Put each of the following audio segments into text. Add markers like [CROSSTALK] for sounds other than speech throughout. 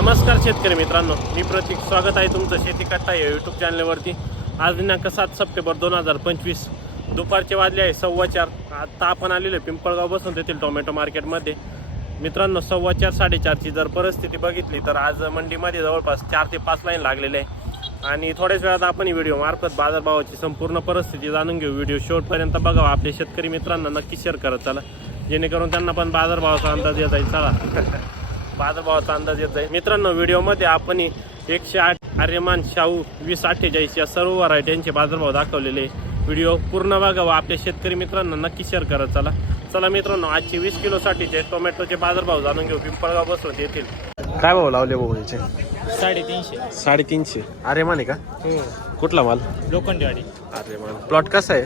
नमस्कार शेतकरी मित्रांनो मी प्रतीक. स्वागत आहे तुमचं शेती कट्टा या यूट्यूब चॅनलवरती आज दिनांक सात सप्टेंबर दोन हजार पंचवीस. दुपारचे वाजले आहे सव्वा चार. आता आपण आलेलो आहे पिंपळगाव बसून तेथील टोमॅटो मार्केटमध्ये. मित्रांनो सव्वा चार साडेचारची जर परिस्थिती बघितली तर आज मंडीमध्ये जवळपास चार ते पाच लाईन लागलेले आहे. आणि थोड्याच वेळात आपण ही व्हिडिओ मार्फत बाजारभावाची संपूर्ण परिस्थिती जाणून घेऊ. व्हिडिओ शेवटपर्यंत बघावा आपल्या शेतकरी मित्रांना नक्की शेअर करत चला. जेणेकरून त्यांना पण बाजारभावाचा अंदाज येत आहे. चला. बाजारभावाचा अंदाज येत आहे मित्रांनो व्हिडिओमध्ये आपण एकशे आठ आर्यमान शाहू वीस अठ्ठेचाळीस या सर्व व्हरायट्यांचे बाजारभाव दाखवलेले. व्हिडिओ पूर्ण बघावा आपल्या शेतकरी मित्रांना नक्की शेअर करत चला चला मित्रांनो आजचे वीस किलोसाठीचे टोमॅटोचे बाजारभाव जाणून घेऊ. पिंपळगाव बसवत येतील काय भाव लावले भाऊ याचे? साडेतीनशे. साडेतीनशे. अरे माने का? हो. कुठला माल? लोखंडवाडी अरे मान प्लॉट कसा आहे?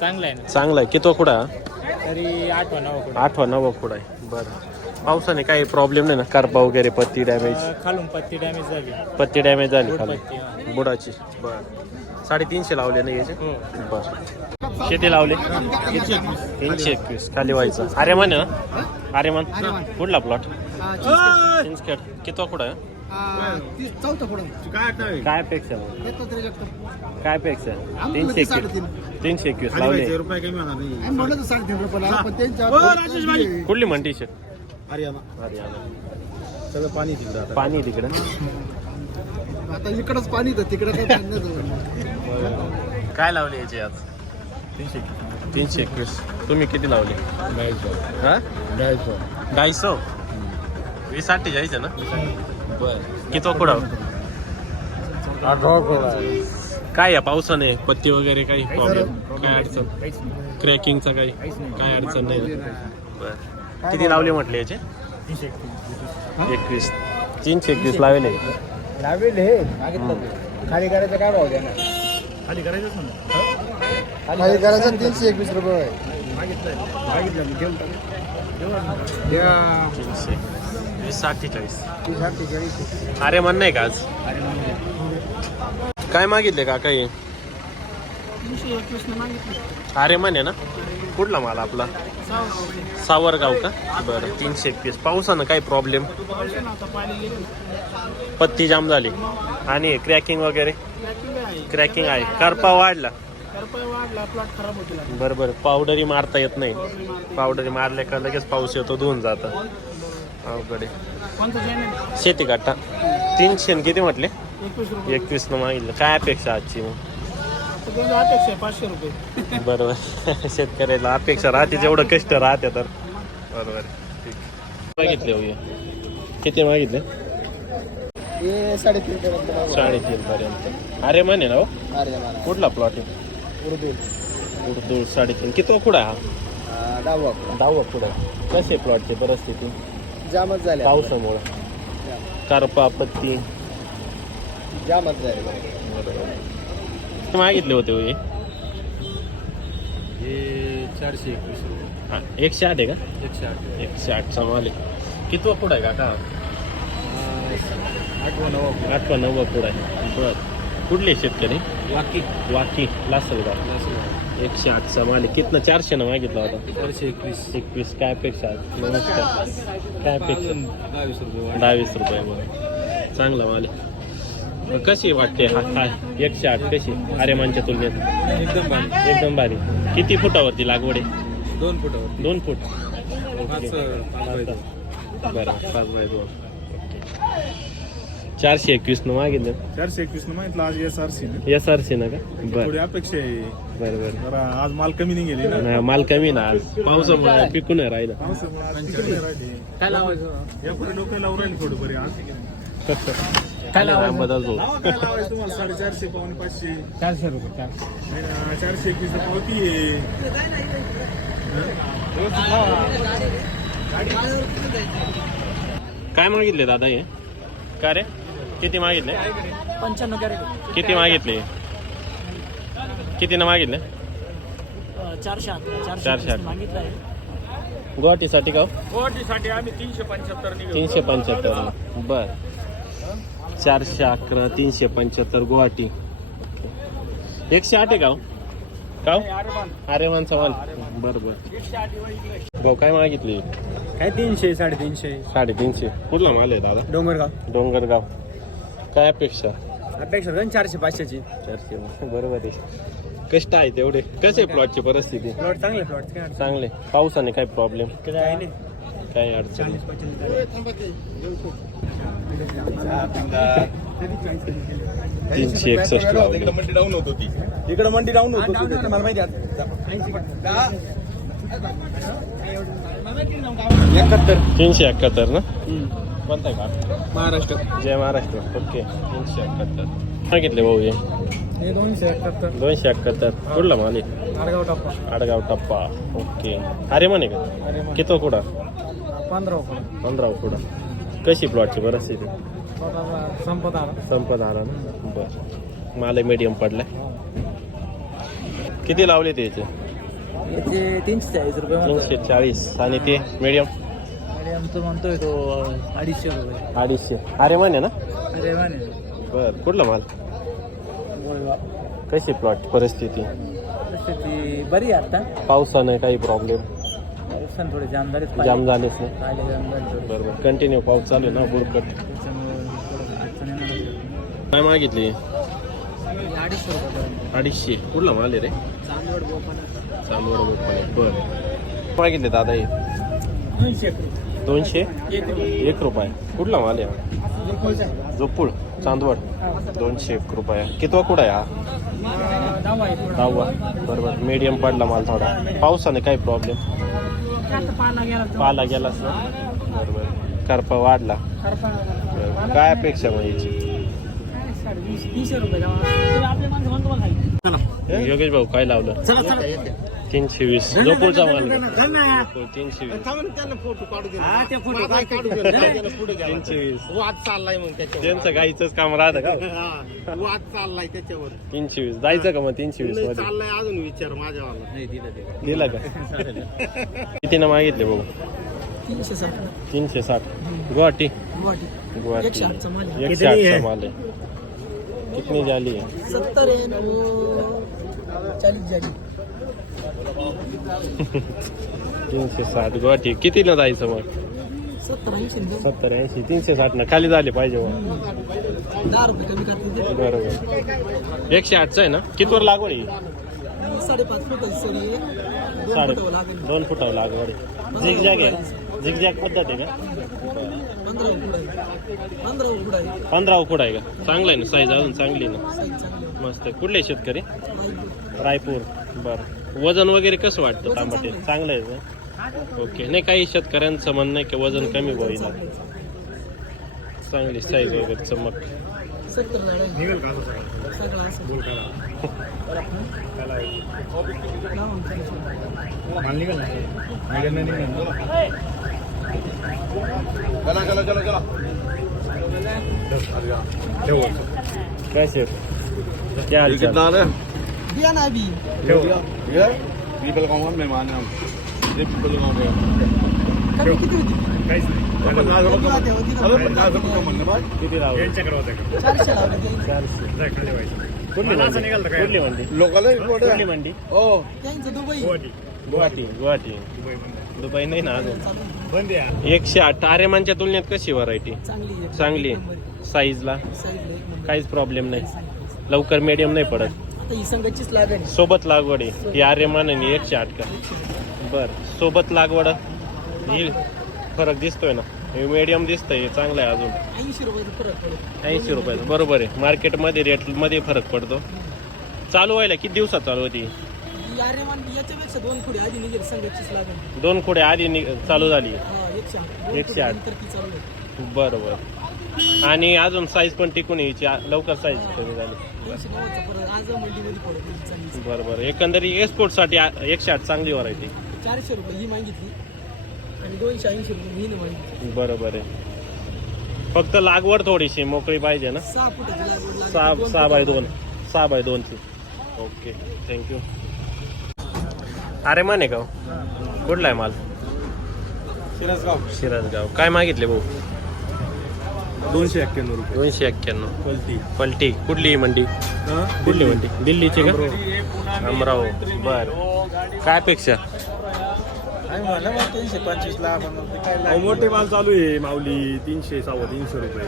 चांगला आहे ना. चांगला आहे. किती कुडा तरी आठवा नवा आठवा नवा कुडा आहे? बरं. पावसाने काही प्रॉब्लेम नाही ना? करपा वगैरे पत्ती डॅमेज खालून पत्ती डॅमेज झाली. पत्ती डॅमेज झाली बोट खाली पत्ती हा. बुडाची. बर. साडेतीनशे लावले नाही याचे? हो. बर. किती लावले? तीनशे एकवीस. खाली व्हायचं. अरे मन अरे मन कुठला प्लॉट चिंचखेड. किती कुठं आहे? चौथा पुढं काय अपेक्षा मग? काय अपेक्षा तीनशे एकवीस. तीनशे एकवीस लावले. म्हणलं तर साडेतीन रुपयाला पण त्यांच्या कुठली म्हणते हरियाणा. आलं. सगळं पाणी तिकडं आता पाणी आहे तिकडं. आता इकडंच पाणी तर तिकडे काय पाणी नाही काय लावले याचे आज? तीनशे एकवीस. तुम्ही किती लावले? हा? ढाईसो वीस आठशे जायचं ना? बर किती कुडा काय या पावसाने? पत्ती वगैरे काही प्रॉब्लेम काय अडचण? क्रॅकिंगचा काही? काय अडचण नाही? बर. किती लावले म्हटले याचे? एकवीस. तीनशे एकवीस लावले? लावेल? हे खाली करायचं काय भाव देणार? खाली करायचं तीनशे एकवीस रुपये. तीनशे वीस अठ्ठेचाळीस अरे म्हण नाही का आज? काय मागितले का काही अरे म्हणे ना? कुठला माल आपला? सावरगाव का? बरं तीनशे एकवीस. पावसानं काय प्रॉब्लेम पत्ती जाम झाली. आणि क्रॅकिंग वगैरे? क्रॅकिंग आहे. करपा वाढला. बरं बरं. पावडरी मारता येत नाही. पावडरी मारल्या का लगेच पाऊस येतो धुवून जातं. अवघड आहे. शेती काटा तीनशे किती म्हटले? एकवीस न मागितलं. काय अपेक्षा आजची मग? पाचशे रुपये. बरोबर. [LAUGHS] शेतकऱ्याला अपेक्षा राहते जेवढं कष्ट राहते तर. बरोबर ठीक. मागितले हो? किती मागितले? साडेतीन पर्यंत साडेतीन पर्यंत. अरे म्हणे ना हो? कुठला प्लॉट आहे? उर्दू. उर्दू साडेतीन. किती कुठं आहे हा? डावा दहावा पुढं कसे प्लॉटची परिस्थिती? जामच झाले पावसामुळं. करपा पत्ती जामच झाले. मागितले होते हो हे? चारशे एकवीस रुपये. हा, एकशे आठ आहे का? एकशे आठ. एकशे आठचा माल आहे. किती पुढं आहे काका आठवा नवा आठवा नववा पुढं आहे. बर. कुठले शेतकरी? वाकी. वाकी लासलगाव. एकशे आठचा माल आहे कितना? चारशे न मागितला होता. चारशे एकवीस. एकवीस. काय अपेक्षा आहे? नमस्कार. काय अपेक्षा दहावीस रुपये दहा वीस रुपये बरं चांगला माल आहे मग कशी वाटते हा हा एकशे आठ कशी? आर्यमानच्या तुलनेत. एकदम भारी. एकदम भारी. किती फुटावरती लागवड आहे? दोन फुटावर दोन फूट. पाच पाच. बरं पाच बाय दोन. चारशे एकवीस न मागितलं. चारशे एकवीस न माहितलं आज S R C S R C ना का? थोडी बरं. अपेक्षा आहे. बरं बरं. जरा आज माल कमी नाही गेली ना. नाही, माल कमी ना आज. पावसामुळे पिकून नाही राहिलं. पावसामुळे आज. काय लावायचं? यापुढे लोक लावून राहिले थोडं बरे आज काय बदल होऊ लावा काय लावायचं तुम्हाला? साडेचारशे पावणे पाचशे. चारशे रुपये चारशे. नाही ना, चारशे एकवीस पावती आहे. काय मागितले दादा हे? का रे? किती मागितले? पंच्याण्णव कॅरेट. किती मागितले? किती ना मागितले चारशे आठ. चारशे आठ. मागितलं आहे. गुवाहाटीसाठी का हो? गुवाहाटीसाठी आम्ही तीनशे पंच्याहत्तर तीनशे पंच्याहत्तर. बर. चारशे अकरा तीनशे पंच्याहत्तर गुवाहाटी. एकशे आठ आहे का हो? का अरे मानचा माल बरोबर भाऊ काय मागितली? काय तीनशे साडेतीनशे. साडेतीनशे. कुठला माल आहे दादा? डोंगरगाव. डोंगरगाव. काय अपेक्षा? अपेक्षा होती चारशे पाचशेची. चारशे बरोबर आहे. कष्ट आहे तेवढे. कसे प्लॉटची परिस्थिती? प्लॉट चांगले प्लॉट काय चांगले पावसाने काय प्रॉब्लेम काय नाही. काय अडचण. तीनशे एकसष्ट लावले. इकडे मंडी डाऊन होत होती. इकडे मंडी डाऊन होत होती. मला माहिती एकाहत्तर तीनशे एकाहत्तर ना? कोणता आहे का? महाराष्ट्र. जय महाराष्ट्र. ओके. तीनशे एकाहत्तर. सांगितले भाऊ हे? हे दोनशे एकाहत्तर. दोनशे एकाहत्तर. कुठला माल आहे? आडगाव टप्पा. आडगाव टप्पा. ओके. अरे म्हणे का? किती कुडा पंधरा पंधरा कुडा कशी प्लॉटची परिस्थिती? संपत आला. संपत आला ना? बर. माल मीडियम पडलाय. किती लावले ते याचे? याचे तीनशे चाळीस रुपये तीनशे चाळीस. आणि ते मीडियम अरे आमचं म्हणतोय तो अडीचशे रुपये. अडीचशे. अरे म्हणे ना? अरे बर. कुठला माल? कशी प्लॉट परिस्थिती? ती बरी आहे आता. पावसाने काही प्रॉब्लेम पावसानं थोडे जाम झाले जाम झालेच नाही. पाहिले जाम झाले थोडे बरोबर कंटिन्यू पाऊस चालू आहे ना बुरकट त्याच्यामुळे थोडं अडचण येणार काय मागितली? अडीचशे. रुपये अडीचशे कुठला माल आहे रे? चांदवड बोपाना. चालू बर. मागितले दादा हे? दोनशे दोनशे एक रुपये. कुठला माल आहे? जोपूळ चांदवड. दोनशे एक रुपये. कितवा कुठं आहे हा? दहावा. बरोबर. मीडियम पडला माल थोडा. पावसाने काही प्रॉब्लेम गेला पाला गेलाच ना? बरोबर. करपा वाढला. काय अपेक्षा मग याची. योगेश भाऊ काय लावलं? चला चला. तीनशे वीस जोपूळचा माल तीनशे वीस हा ते फोटो तीनशे वीस वाद चाललाय मग त्याच्यावर. त्यांचं गाईचंच काम राहतं का? हा, वाद चाललाय त्याच्यावर. तीनशे वीस जायचं का मग तीनशे वीस नाही मध्ये? चाललाय अजून विचार माझ्यावाला दिला का? कितीनं मागितले भाऊ तीनशे साठ. तीनशे साठ. गुवाहाटी? गुवाहाटी. गुवाहाटी. एकशे आठचा माल आहे. एकशे आठचा माल आहे. कितनी झाली सत्तर आहे न वो चाळीस झाली [LAUGHS] तीनशे साठ. गुवाहाटी. कितीनं जायचं मग? सत्तर ऐंशी तीनशे साठ न. खाली झाले पाहिजे मग. बरोबर. एकशे आठचं आहे ना? कितवर लागवड आहे? साडे दोन फुटावर लागवड आहे. झिगझॅग आहे. झिगझॅग पद्धत आहे का? पंधरा आहे. उकुड आहे. का? चांगलं आहे ना? साईज अजून चांगली ना. मस्त. कुठले शेतकरी? रायपूर. बरं. वजन वगैरे कसं वाटतं तांबटे? चांगलं आहे ना? ओके. नाही काही शेतकऱ्यांचं म्हणणं आहे की वजन कमी होईल. चांगली साईज वगैरे चमक. काय शेफ क्या हाल चाल? कितना है? ना बी ये पीपल का मेहमान है हम। ये पीपल का मेहमान कमी किती होती पचास रुपये होती, होती ना. अरे पचास रुपये का म्हणणं बाय किती लावलं चारशे लावले ते. चारशे कुठली मंडी। कुठली मंडी। लोकल आहे कुठली मंडी। हो त्यांचं दुबई। गुवाहाटी। गुवाहाटी दुबई नाही ना अजून? चालू आहे. एकशे आठ. आरेमानच्या तुलनेत कशी व्हरायटी चांगली आहे. चांगली एक नंबर. साईजला साईडला एक नंबर. काहीच प्रॉब्लेम नाही. लवकर मीडियम नाही पडत. आता ही संघाचीच लागण आहे. सोबत लागवड आहे. ही आर्यमान आणि एकशे आठ का? बर. सोबत लागवड. ही फरक दिसतोय ना? हे मीडियम दिसतंय हे चांगलं आहे अजून. ऐंशी रुपयाचा फरक पडतो. ऐंशी रुपयाचं. बरोबर आहे. मार्केटमध्ये रेटमध्ये फरक पडतो. चालू व्हायला किती दिवसात चालू होती? याच्यापेक्षा दोन पुढे आधी निघेल संघाचीच लागण. दोन खोडे आधी नि- चालू झाली. हा एकशे आठ. दोन एकशे पुढे आठ. नंतर ती चालू आहे. बरोबर. आणि अजून साईज पण टिकून यायची. आ- लवकर साईज कमी झाली. नव्वदचा आज मंडीमध्ये चांगली बरोबर एकंदरीत एक्सपोर्टसाठी आ- एकशे आठ चांगली व्हरायटी चारशे रुपये ही मागितली. आणि दोनशे ऐंशी रुपये ही मागितली. बरोबर आहे फक्त लागवड थोडीशी मोकळी पाहिजे ना? सहा फुटाची लागवड लागली. सहा दोन सहा बाय. दोन. सहा बाय दोनची. ओके थँक्यू अरे माने गाव. कुठला आहे माल? शिरसगाव. शिरसगाव. काय मागितले भाऊ? दोनशे एक्क्याण्णव रुपये. दोनशे एक्क्याण्णव. पलटी. पलटी. कुठली मंडी? कुठली मंडी? दिल्लीची का? अमराव. बर. काय अपेक्षा? तीनशे पंचवीस ला अहो, मोठे माल चालू आहे माऊली. तीनशे सव्वा तीनशे रुपये.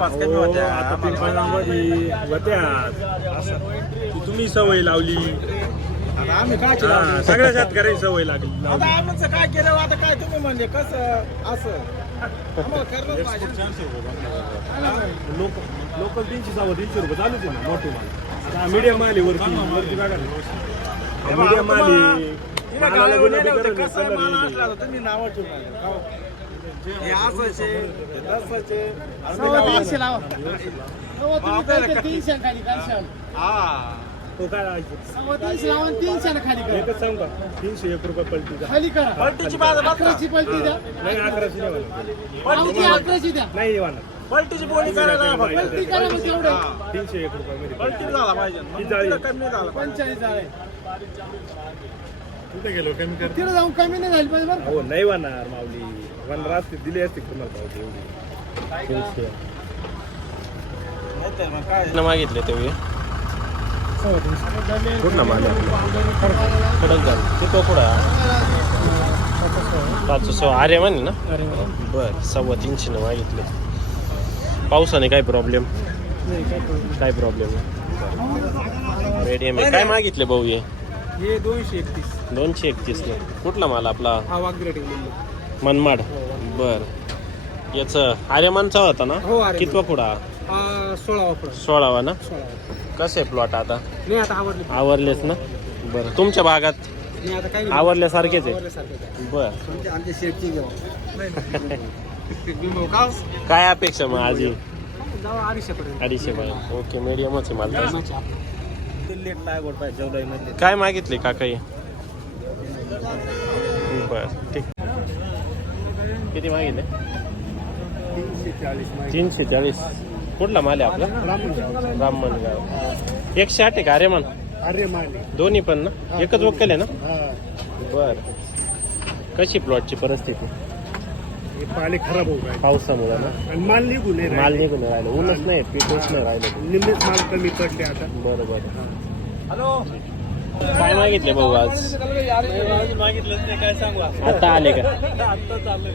अहो, आता पिंपळगावमध्ये होत्या. ती तुम्ही सवय लावली. आम्ही काय हा, सगळ्या शेतकऱ्यांची सवय लागली आता आमचं काय केलं? आता काय तुम्ही म्हणजे कसं? असं. आम्हाला करणंच पाहिजे. लोक लोकल तीनशे सव्वा तीनशे रुपये चालूच आहे ना मोठे माल. मीडियम आहे वरती वरती बघा मीडियम आले. तीनशे लावा. तीनशे खाली हा. तो काय आहे? तीनशे लावा आणि तीनशे खाली करा. एकच सांगू का? तीनशे एक रुपये पलटीचा खाली करा. पलटीची बाजू बघा. अकराची पलटी द्या. नाही अकराशे नाही होणार. अकराची द्या. नाही होणार. पलटीची बोली करायला फक्त. पलटी करा मग तेवढं. तीनशे एक रुपये मध्ये. पलटी झाला पाहिजे. मग किती झाली? तिला कमी झाला पाहिजे. पंचेचाळीस झाले कुठे गेलो? कमी कर. तिथे जाऊन कमी नाही झाली पाहिजे बरं हो नाही होणार माऊली. वन रात दिली असते तुम्हाला पावती एवढी मागितले तेवढे. कुठला माल कडक झालं. ते तो कुठं पाच सव्वा अरे म्हणे ना? बर सव्वा तीनशे न मागितले. पावसाने काय प्रॉब्लेम काय प्रॉब्लेम आहे. काय मागितले भाऊ हे? हे दोनशे एकतीस. दोनशे एकतीस न. कुठला माल आपला? हा मनमाड. बर. याच आर्यमानचा होता ना? हो. कितवा पुढा? सोळा वापर सोळावा ना? सोळा कसे प्लॉट आता? नाही आता आवडले. आवरलेच ना? बरं. तुमच्या भागात नाही आता काही आवरल्यासारखेच आहे. बर. आमच्या शेटची घेऊ. काय अपेक्षा मग आजी? जाऊ अडीचशेपर्यंत. अडीचशे पर्यंत. ओके मीडियमच आहे मला तसं. पाहिजे जेवढा मधले काय मागितले काकाई? बर ठीक. किती मागितले? तीनशे चाळीस तीनशे चाळीस. कुठला माल आहे आपला? ब्राह्मणगाव एकशे आठ आहे का? अरे अरे माने दोन्ही पण ना? एकच वक्कल आहे ना? बर. कशी प्लॉटची परिस्थिती? पाणी खराब होऊ पावसामुळे ना? माल निघू नये माल निघून नाही राहिलं. ऊनच नाही पीठच नाही राहिलं. निम्मेच माल कमी पडले आता. बरोबर काय मागितले भाऊ आज? मागितलं काय सांगू? आता आले का? आता चालू